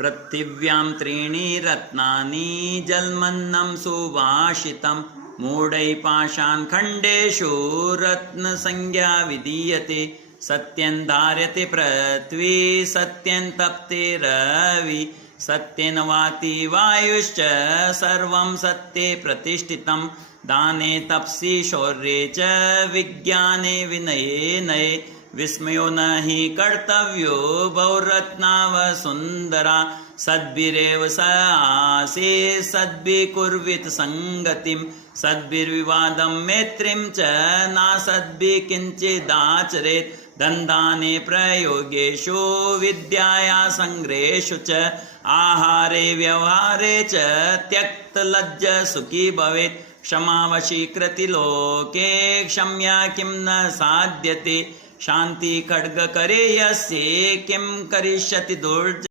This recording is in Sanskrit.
पृथिव्यां त्रीणि रत्नानि जलमन्नं सुभाषितं मूढैः पाषाणखण्डेषु रत्नसंज्ञा विधीयते सत्यं धार्यते पृथ्वी सत्यं तप्ते रवि सत्येन वाति वायुश्च सर्वं सत्ये प्रतिष्ठितं दाने तपसि शौर्ये च विज्ञाने विनये नये विस्मयो न हि कर्तव्यो बहुरत्नावसुन्दरा सद्भिरेव स आसे सद्भिर्कुर्वीत संगतिं सद्भिर्विवादं मैत्रीं च नासद्भिः किञ्चिदाचरेत् दन्दाने प्रयोगेषु विद्याया संग्रहेषु च आहारे व्यवहारे च त्यक्तलज्ज सुखी भवेत् क्षमावशीकृति लोके क्षम्या किं न साध्यते शान्ति खड्गकरे यस्य किं करिष्यति दुर्जनः